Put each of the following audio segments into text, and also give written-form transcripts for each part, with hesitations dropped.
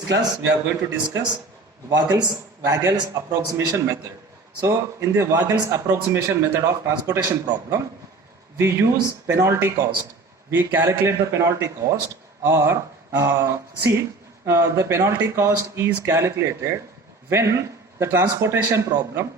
This class we are going to discuss Vogel's approximation method. So in the Vogel's approximation method of transportation problem, we use penalty cost. We calculate the penalty cost or the penalty cost is calculated when the transportation problem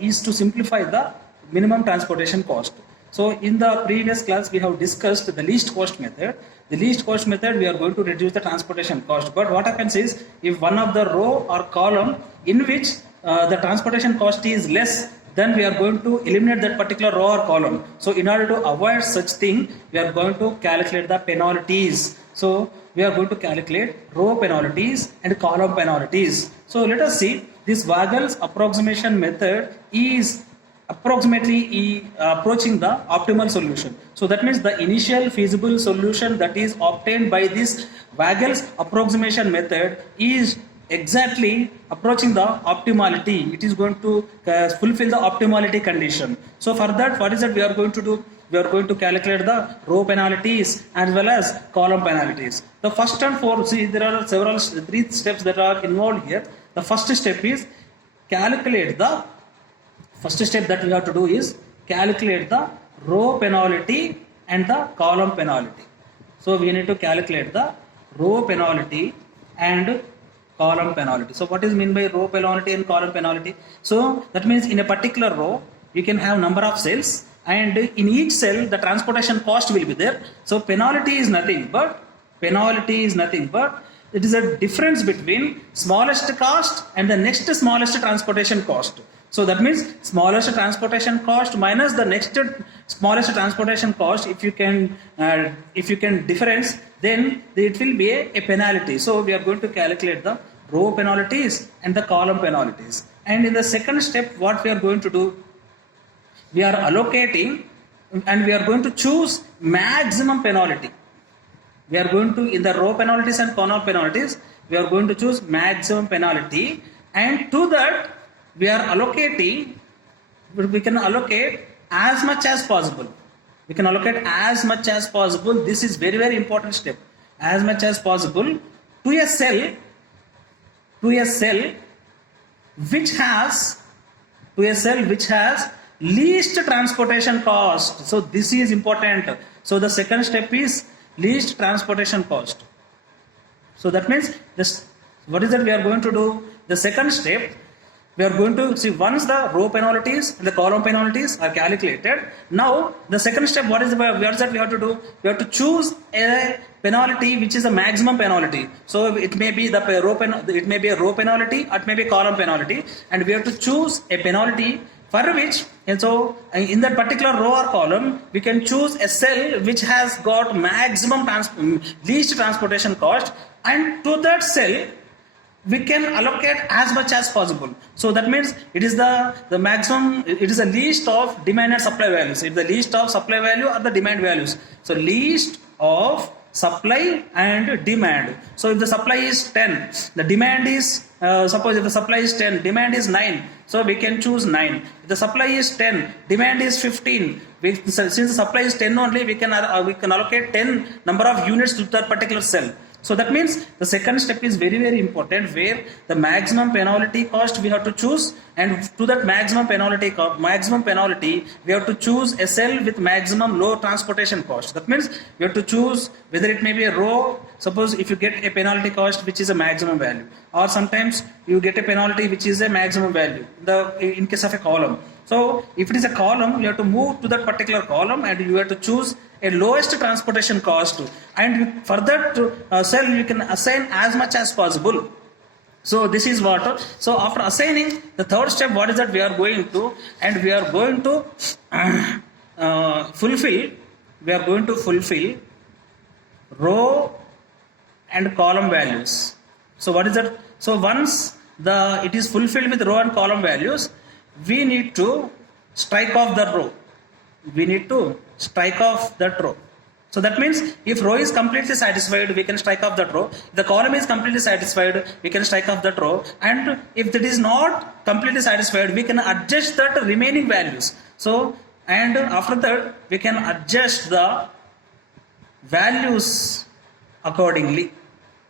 is to simplify the minimum transportation cost. So in the previous class we have discussed the least cost method. The least cost method we are going to reduce the transportation cost. But what happens is if one of the row or column in which the transportation cost is less, then we are going to eliminate that particular row or column. So in order to avoid such thing, we are going to calculate the penalties. So we are going to calculate row penalties and column penalties. So let us see, this Vogel's approximation method is approximately approaching the optimal solution. So that means the initial feasible solution that is obtained by this Vogel's approximation method is exactly approaching the optimality. It is going to fulfill the optimality condition. So for that, what is that we are going to do? We are going to calculate the row penalties as well as column penalties. The first and foremost, see, there are three steps that are involved here. The first step is calculate the First step that we have to do is calculate the row penalty and the column penalty. So we need to calculate the row penalty and column penalty. So what is mean by row penalty and column penalty? So that means in a particular row you can have number of cells, and in each cell the transportation cost will be there. So penalty is nothing but it is a difference between smallest cost and the next smallest transportation cost. So that means smallest transportation cost minus the next smallest transportation cost. If you can difference, then it will be a penalty. So we are going to calculate the row penalties and the column penalties. And in the second step, what we are going to do, we are allocating and we are going to choose maximum penalty. We are going to, in the row penalties and column penalties, we are going to choose maximum penalty, and to that we are allocating, we can allocate as much as possible. We can allocate as much as possible. This is very, very important step. As much as possible to a cell which has least transportation cost. So this is important. So the second step is least transportation cost. So that means this, what is that we are going to do? The second step, we are going to see once the row penalties and the column penalties are calculated. Now the second step, what is that we have to do? We have to choose a penalty which is a maximum penalty. So it may be a row penalty, it may be a column penalty, and we have to choose a penalty for which, and so in that particular row or column we can choose a cell which has got maximum least transportation cost, and to that cell we can allocate as much as possible. So that means it is the maximum, it is a least of demand and supply values. It is the least of supply value or the demand values. So least of supply and demand. So if the supply is 10, the demand is, suppose if the supply is 10, demand is 9. So we can choose 9. If the supply is 10, demand is 15. Since the supply is 10 only, we can allocate 10 number of units to that particular cell. So that means the second step is very, very important, where the maximum penalty cost we have to choose, and to that maximum penalty we have to choose a cell with maximum low transportation cost. That means we have to choose whether it may be a row. Suppose if you get a penalty cost which is a maximum value, or sometimes you get a penalty which is a maximum value in case of a column. So if it is a column, you have to move to that particular column and you have to choose a lowest transportation cost, and for that cell you can assign as much as possible. So this is what. So after assigning, the third step, what is that we are going to, and we are going to fulfill row and column values. So what is that? So once it is fulfilled with row and column values, we need to strike off the row. So that means if row is completely satisfied, we can strike off that row. If the column is completely satisfied, we can strike off that row. And if that is not completely satisfied, we can adjust that remaining values. So, and after that, we can adjust the values accordingly.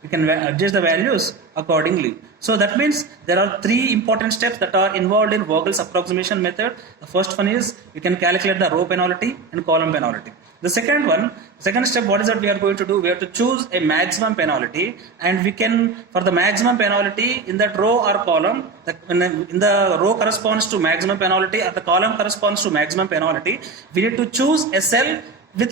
we can adjust the values accordingly. So that means there are three important steps that are involved in Vogel's approximation method. The first one is we can calculate the row penalty and column penalty. The second step, what is that we are going to do? We have to choose a maximum penalty, and we can, for the maximum penalty in that row or column, in the row corresponds to maximum penalty or the column corresponds to maximum penalty, we need to choose a cell with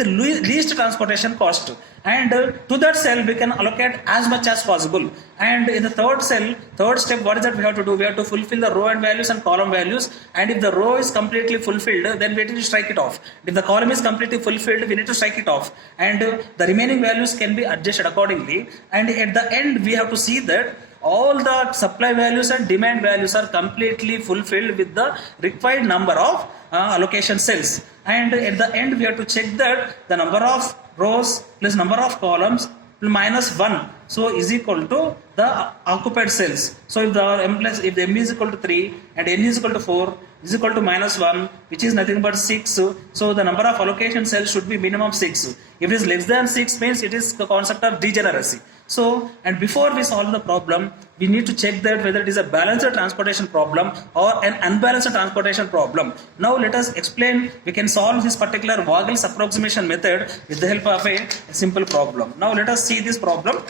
least transportation cost, and to that cell we can allocate as much as possible. And in the third step, what is that we have to do? We have to fulfill the row and values and column values, and if the row is completely fulfilled, then we need to strike it off. If the column is completely fulfilled, we need to strike it off, and the remaining values can be adjusted accordingly. And at the end, we have to see that all the supply values and demand values are completely fulfilled with the required number of allocation cells. And at the end, we have to check that the number of rows plus number of columns minus 1, so is equal to the occupied cells. So if the m is equal to 3 and n is equal to 4 is equal to minus 1, which is nothing but 6, so the number of allocation cells should be minimum 6. If it is less than 6, means it is the concept of degeneracy. So, and before we solve the problem, we need to check that whether it is a balanced transportation problem or an unbalanced transportation problem. Now let us explain, we can solve this particular Vogel's approximation method with the help of a simple problem. Now let us see this problem.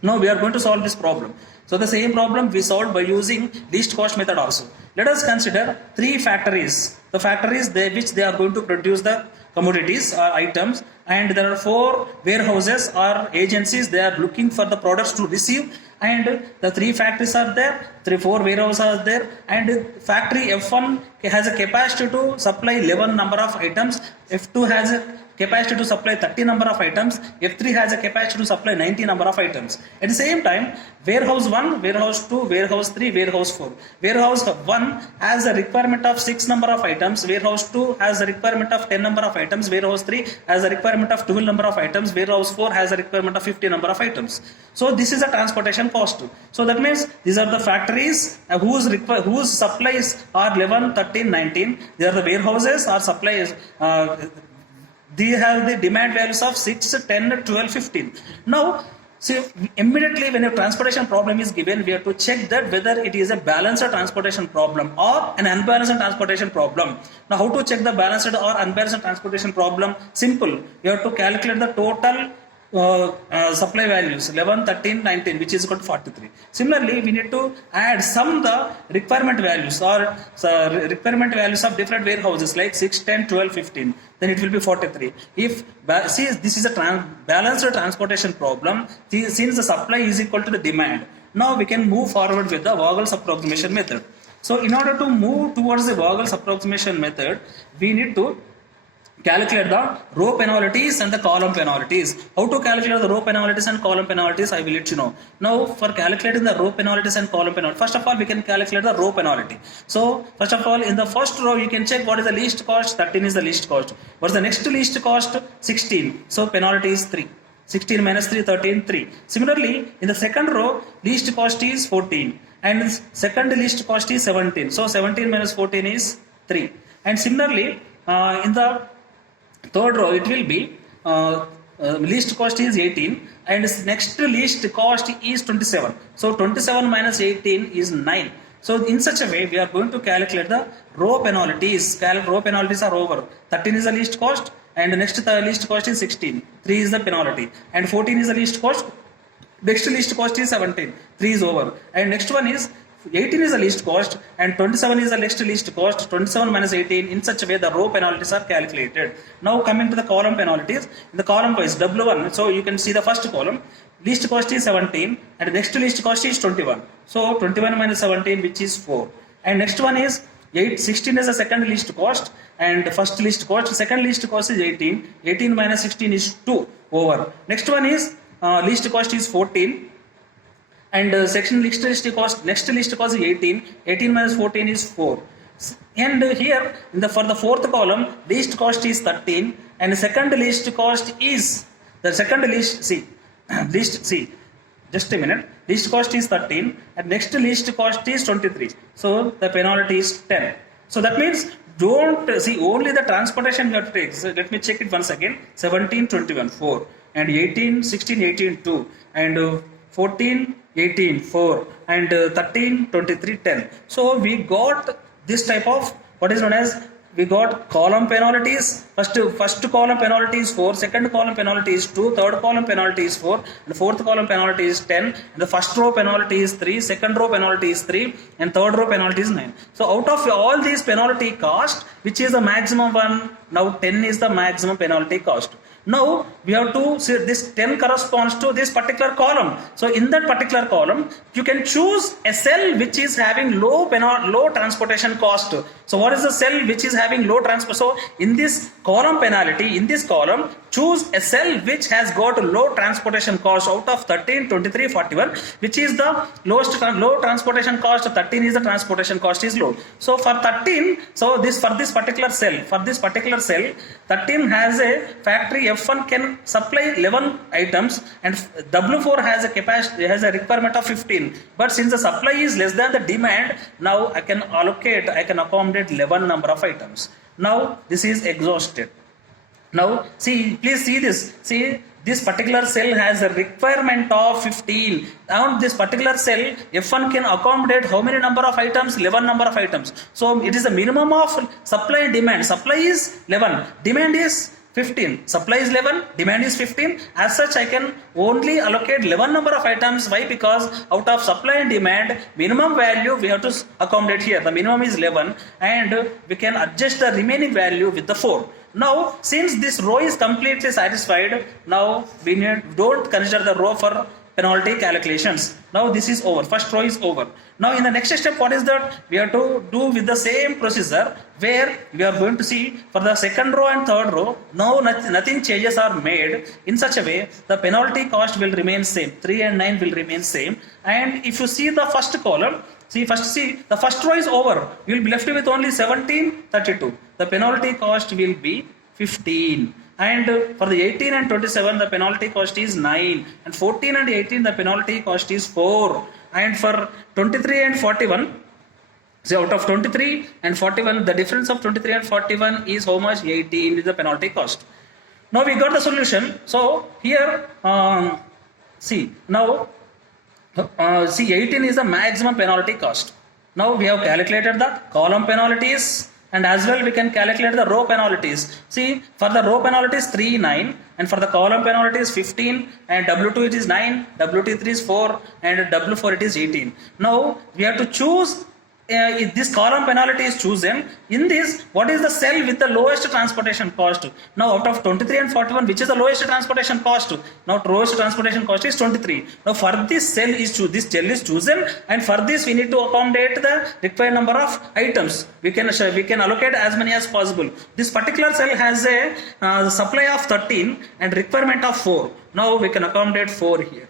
Now we are going to solve this problem. So the same problem we solved by using least cost method also. Let us consider three factories. The factories which they are going to produce the commodities or items, and there are 4 warehouses or agencies they are looking for the products to receive, and the 3 factories are there, 4 warehouses are there, and factory F1 has a capacity to supply 11 number of items, F2 has a capacity to supply 30 number of items, F3 has a capacity to supply 90 number of items. At the same time, warehouse 1, warehouse 2, warehouse 3, warehouse 4. Warehouse 1 has a requirement of 6 number of items, warehouse 2 has a requirement of 10 number of items, warehouse 3 has a requirement of 12 number of items, warehouse 4 has a requirement of 50 number of items. So this is a transportation cost. So that means these are the factories whose supplies are 11, 13, 19. They are the warehouses or supplies. They have the demand values of 6, 10, 12, 15. Now, see, immediately when a transportation problem is given, we have to check that whether it is a balanced transportation problem or an unbalanced transportation problem. Now, how to check the balanced or unbalanced transportation problem? Simple. You have to calculate the total supply values 11, 13, 19, which is equal to 43. Similarly, we need to add the requirement values or requirement values of different warehouses like 6, 10, 12, 15. Then it will be 43. If this is a balanced transportation problem, since the supply is equal to the demand, now we can move forward with the Vogel's approximation method. So in order to move towards the Vogel's approximation method, we need to calculate the row penalties and the column penalties. How to calculate the row penalties and column penalties, I will let you know. Now for calculating the row penalties and column penalties, first of all we can calculate the row penalty. So first of all, in the first row you can check what is the least cost. 13 is the least cost. What is the next least cost? 16. So penalty is 3. 16 minus 3, 13, 3. Similarly, in the second row, least cost is 14. And second least cost is 17. So 17 minus 14 is 3. And similarly, in the third row, it will be least cost is 18 and next least cost is 27. So 27 minus 18 is 9. So in such a way, we are going to calculate the row penalties. Row penalties are over. 13 is the least cost and next the least cost is 16. 3 is the penalty and 14 is the least cost. Next least cost is 17. 3 is over. And next one is 18 is the least cost and 27 is the next least cost. 27 minus 18, in such a way the row penalties are calculated. Now coming to the column penalties, in the column wise W1, so you can see the first column, least cost is 17 and next least cost is 21. So 21 minus 17, which is 4. And next one is 16 is the second least cost and first least cost. Second least cost is 18. 18 minus 16 is 2 over. Next one is least cost is 14. And next least cost is 18. 18 minus 14 is 4. And here for the fourth column, least cost is 13 and the second least cost is just a minute. Least cost is 13 and next least cost is 23. So the penalty is 10. So that means don't see only the transportation you have to take. So let me check it once again. 17, 21, 4 and 18, 16, 18, 2 and 14, 18, 4, and 13, 23, 10. So we got this type of what is known as, we got column penalties. First column penalty is 4, second column penalty is 2, third column penalty is 4, and fourth column penalty is 10, and the first row penalty is 3, second row penalty is 3, and third row penalty is 9. So out of all these penalty cost, which is the maximum one? Now 10 is the maximum penalty cost. Now we have to see this 10 corresponds to this particular column. So in that particular column, you can choose a cell which is having low transportation cost. So what is the cell which is having low transport? So in this column penalty, in this column, choose a cell which has got low transportation cost out of 13, 23, 41, which is the low transportation cost. 13 is the transportation cost is low. So for 13, so this for this particular cell, 13 has a factory F1 can supply 11 items, and W4 has a capacity, has a requirement of 15. But since the supply is less than the demand, now I can accommodate 11 number of items. Now this is exhausted. Now see, please see this. See, this particular cell has a requirement of 15. Now this particular cell F1 can accommodate how many number of items? 11 number of items. So it is the minimum of supply and demand. Supply is 11, demand is 15. Supply is 11, demand is 15. As such, I can only allocate 11 number of items. Why? Because out of supply and demand, minimum value we have to accommodate here. The minimum is 11, and we can adjust the remaining value with the 4. Now, since this row is completely satisfied, now we don't consider the row for penalty calculations. Now this is over. First row is over. Now in the next step, what is that? We have to do with the same procedure, where we are going to see for the second row and third row, now nothing changes are made. In such a way, the penalty cost will remain same. 3 and 9 will remain same. And if you see the first column, see the first row is over. You will be left with only 17, 32. The penalty cost will be 15. And for the 18 and 27, the penalty cost is 9. And 14 and 18, the penalty cost is 4. And for 23 and 41, so out of 23 and 41, the difference of 23 and 41 is how much? 18 is the penalty cost. Now we got the solution. So here, see 18 is the maximum penalty cost. Now we have calculated the column penalties, and as well we can calculate the row penalties. See, for the row penalties 3, 9, and for the column penalties 15, and W2 it is 9, W3 is 4, and W4 it is 18. Now we have to choose, if this column penalty is chosen, in this, what is the cell with the lowest transportation cost? Now out of 23 and 41, which is the lowest transportation cost? Now lowest transportation cost is 23. Now for this cell is chosen, and for this we need to accommodate the required number of items. We can allocate as many as possible. This particular cell has a supply of 13 and requirement of 4. Now we can accommodate 4 here.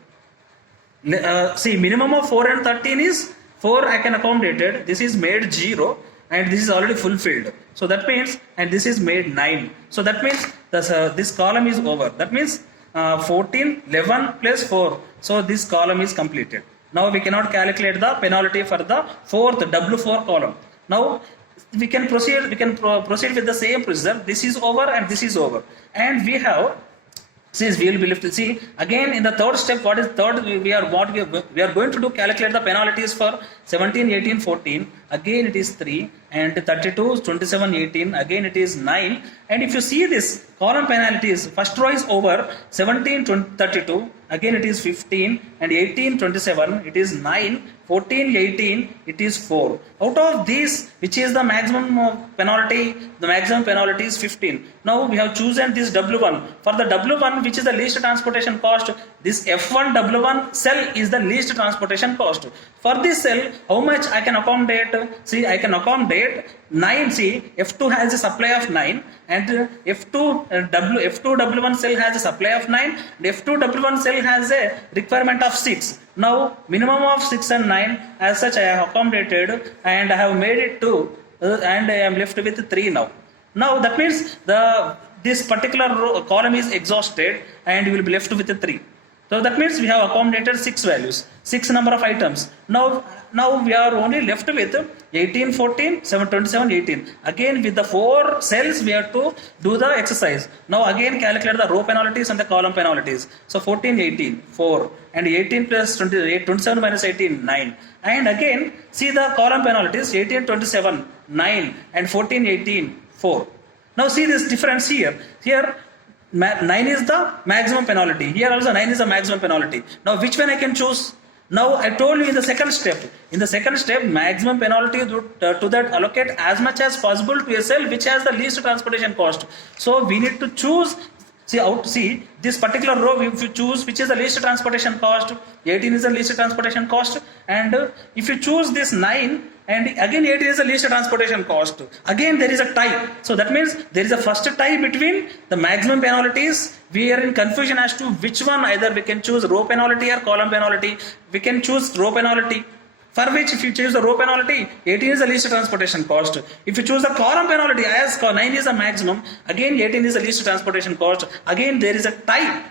See, minimum of 4 and 13 is 4 I can accommodate it. This is made 0, and this is already fulfilled. So that means, and this is made 9. So that means this column is over. That means 14, 11 plus 4. So this column is completed. Now we cannot calculate the penalty for the fourth W4 column. Now we can proceed. Proceed with the same procedure. This is over and this is over, and we have. Since we will be left to see again in the third step, what is third? We are going to do, calculate the penalties for 17, 18, 14. Again it is 3, and 32, 27, 18. Again it is 9. And if you see this column penalties, first row is over. 17, 32. Again it is 15, and 18, 27. It is 9. 14, 18. It is 4. Out of these, which is the maximum penalty? The maximum penalty is 15. Now we have chosen this W1. For the W1, which is the least transportation cost, this F1 W1 cell is the least transportation cost. For this cell, how much I can accommodate? See, I can accommodate 9. See, F2 has a supply of 9, and F2 W1 cell has a supply of 9. F2 W1 cell has a requirement of 6. Now minimum of 6 and 9. As such, I have accommodated, and I have made it 2, and I am left with 3 now. Now that means this particular column is exhausted, and you will be left with 3. So that means we have accommodated 6 values, 6 number of items. Now we are only left with 18, 14, 7, 27, 18. Again with the 4 cells we have to do the exercise. Now again calculate the row penalties and the column penalties. So 14, 18, 4 and 18 plus 28, 27 minus 18, 9. And again see the column penalties 18, 27, 9 and 14, 18, 4. Now see this difference here. Here 9 is the maximum penalty. Here also 9 is the maximum penalty. Now which one I can choose? Now I told you in the second step. In the second step, maximum penalty to that allocate as much as possible to a cell which has the least transportation cost. So we need to choose. See this particular row, if you choose which is the least transportation cost, 18 is the least transportation cost, and if you choose this 9 and again 18 is the least transportation cost, again there is a tie. So that means there is a first tie between the maximum penalties. We are in confusion as to which one, either we can choose row penalty or column penalty. We can choose row penalty, for which if you choose the row penalty, 18 is the least transportation cost. If you choose the column penalty, as 9 is the maximum, again 18 is the least transportation cost. Again there is a tie.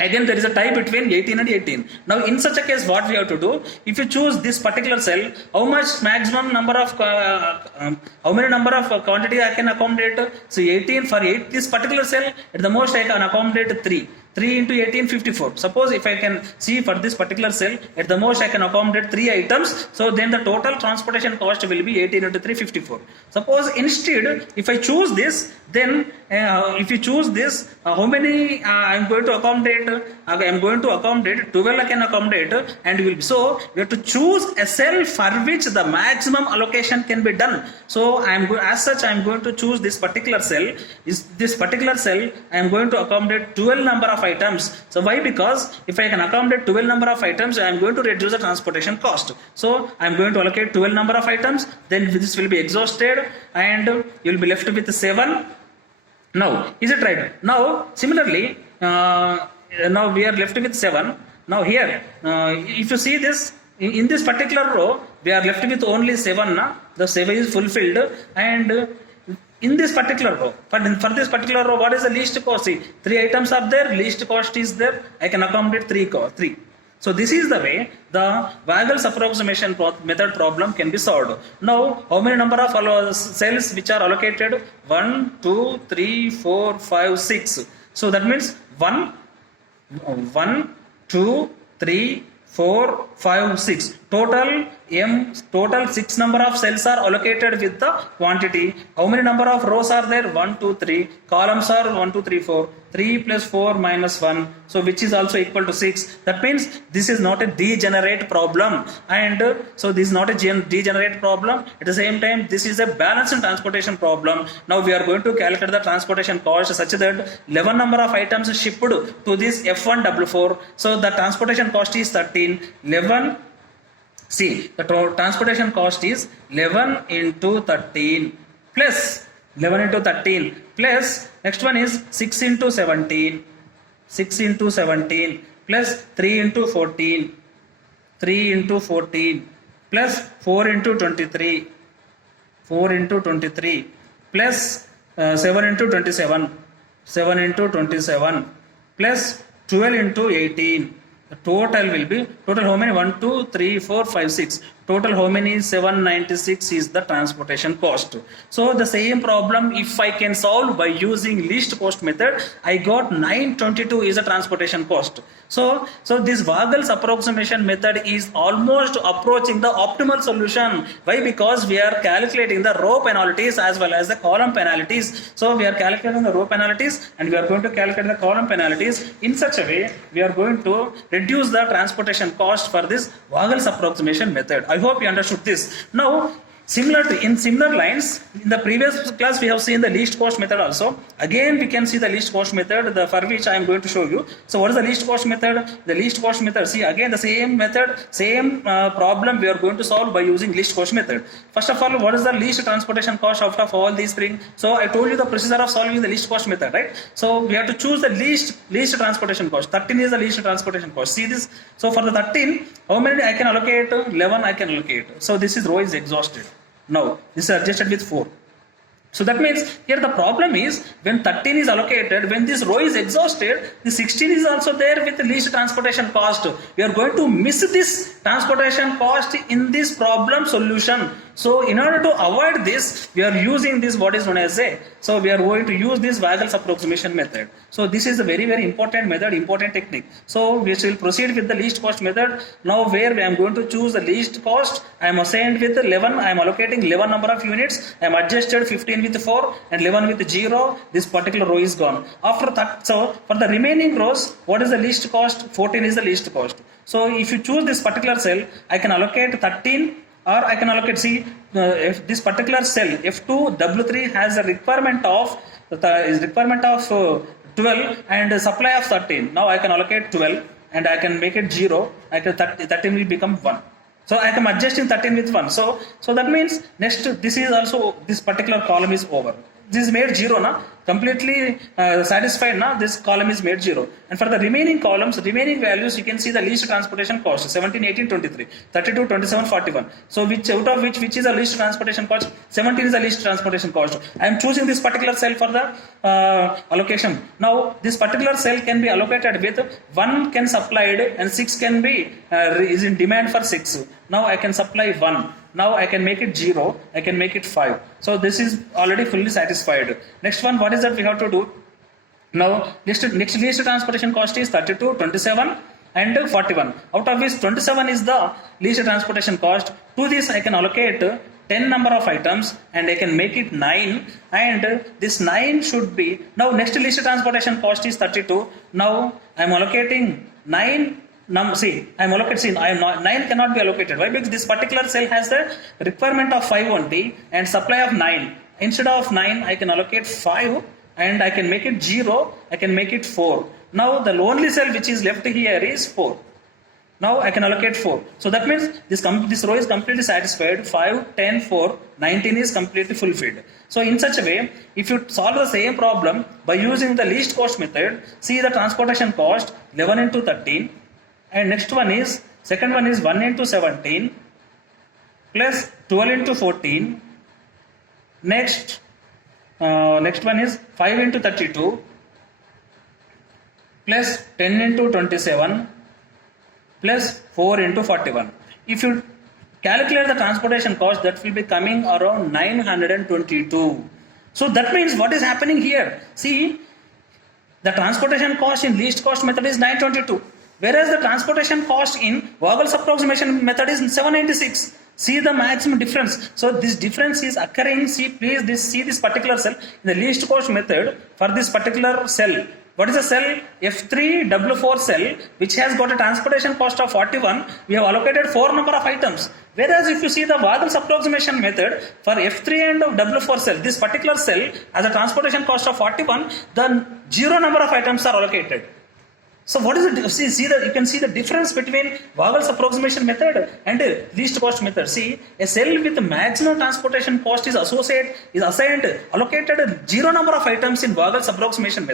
Again there is a tie between 18 and 18. Now in such a case what we have to do, if you choose this particular cell, how much maximum number of how many number of quantity I can accommodate? So 18 for this particular cell, at the most I can accommodate 3. 3 into 18, 54. Suppose if I can see for this particular cell, at the most I can accommodate 3 items. So then the total transportation cost will be 18 into 3, 54. Suppose instead, if I choose this, then if you choose this, how many I am going to accommodate? I am going to accommodate 12 I can accommodate, and will be. So we have to choose a cell for which the maximum allocation can be done. So I am as such I am going to choose this particular cell. This particular cell I am going to accommodate 12 number of items. So why? Because if I can accommodate 12 number of items, I am going to reduce the transportation cost. So I am going to allocate 12 number of items, then this will be exhausted and you will be left with 7. Now, is it right? Now, similarly, now we are left with 7. Now here, if you see this, in this particular row, we are left with only 7. The 7 is fulfilled, and in this particular row, for this particular row, what is the least cost? See, 3 items are there, least cost is there, I can accommodate 3. So this is the way the Vogel's approximation method problem can be solved. Now, how many number of cells which are allocated? 1, 2, 3, 4, 5, 6. So that means 1, 2, 3, 4, 5, 6. Total 6 number of cells are allocated with the quantity. How many number of rows are there? 1, 2, 3. Columns are 1, 2, 3, 4. 3 plus 4 minus 1. So which is also equal to 6. That means this is not a degenerate problem. And so this is not a degenerate problem. At the same time, this is a balanced transportation problem. Now we are going to calculate the transportation cost such that 11 number of items shipped to this F1W4. So the transportation cost is 13. 11. See, the transportation cost is 11 into 13 plus 11 into 13 plus next one is 6 into 17 plus 3 into 14 plus 4 into 23 plus 7 into 27 plus 12 into 18. The total will be, how many? 1, 2, 3, 4, 5, 6. Total how many? 796 is the transportation cost. So the same problem if I can solve by using least cost method, I got 922 is the transportation cost. So this Vogel's approximation method is almost approaching the optimal solution. Why? Because we are calculating the row penalties as well as the column penalties. So we are calculating the row penalties and we are going to calculate the column penalties. In such a way, we are going to reduce the transportation cost for this Vogel's approximation method. I hope you understood this. Now, in similar lines, in the previous class we have seen the least cost method also. Again we can see the least cost method, for which I am going to show you. So what is the least cost method? The least cost method, see again the same method, same problem we are going to solve by using least cost method. First of all, what is the least transportation cost out of all these three? So I told you the procedure of solving the least cost method, right? So we have to choose the least transportation cost. 13 is the least transportation cost. See this? So for the 13, how many I can allocate? 11 I can allocate. So this is row is exhausted. Now this is adjusted with 4. So that means here the problem is when 13 is allocated, when this row is exhausted, the 16 is also there with the least transportation cost. We are going to miss this transportation cost in this problem solution. So in order to avoid this, we are using this what is known as a, so we are going to use this Vogel's approximation method. So this is a very important method, important technique. So we will proceed with the least cost method. Now where I am going to choose the least cost, I am assigned with 11, I am allocating 11 number of units, I am adjusted 15 with 4 and 11 with 0, this particular row is gone. After that, so for the remaining rows, what is the least cost? 14 is the least cost. So if you choose this particular cell, I can allocate 13 or I can allocate, see, if this particular cell F2 W3 has a requirement of 12 and a supply of 13. Now I can allocate 12 and I can make it 0. I can 13 will become 1. So I am adjusting 13 with 1. So that means next this is also, this particular column is over. This is made 0 na, completely satisfied na, this column is made 0. And for the remaining columns, remaining values, you can see the least transportation cost 17, 18, 23, 32, 27, 41. So which out of which is the least transportation cost? 17 is the least transportation cost. I am choosing this particular cell for the allocation. Now this particular cell can be allocated with 1 can supplied and 6 can be is in demand for 6. Now I can supply 1. Now I can make it 0, I can make it 5. So this is already fully satisfied. Next one, what is that we have to do? Now next least transportation cost is 32, 27 and 41. Out of which 27 is the least transportation cost. To this I can allocate 10 number of items and I can make it 9, and this 9 should be, now next least transportation cost is 32. Now I am allocating 9. Now see, I am allocated. See, I am not, 9 cannot be allocated. Why? Because this particular cell has the requirement of 5 only and supply of 9. Instead of 9, I can allocate 5 and I can make it 0. I can make it 4. Now the only cell which is left here is 4. Now I can allocate 4. So that means this row is completely satisfied. 5, 10, 4, 19 is completely fulfilled. So in such a way, if you solve the same problem by using the least cost method, see the transportation cost 11 into 13. And next one is, second one is 1 into 17 plus 12 into 14. Next one is 5 into 32 plus 10 into 27 plus 4 into 41. If you calculate the transportation cost, that will be coming around 922. So that means what is happening here? See, the transportation cost in least cost method is 922. Whereas the transportation cost in Vogel's approximation method is 796. See the maximum difference. So this difference is occurring. See, please, see this particular cell in the least cost method for this particular cell. What is the cell? F3W4 cell, which has got a transportation cost of 41. We have allocated 4 number of items. Whereas if you see the Vogel's approximation method for F3 and W4 cell, this particular cell has a transportation cost of 41. The 0 number of items are allocated. So what is it? See that you can see the difference between Vogel's approximation method and least cost method. See, a cell with maximum transportation cost is allocated 0 number of items in Vogel's approximation method.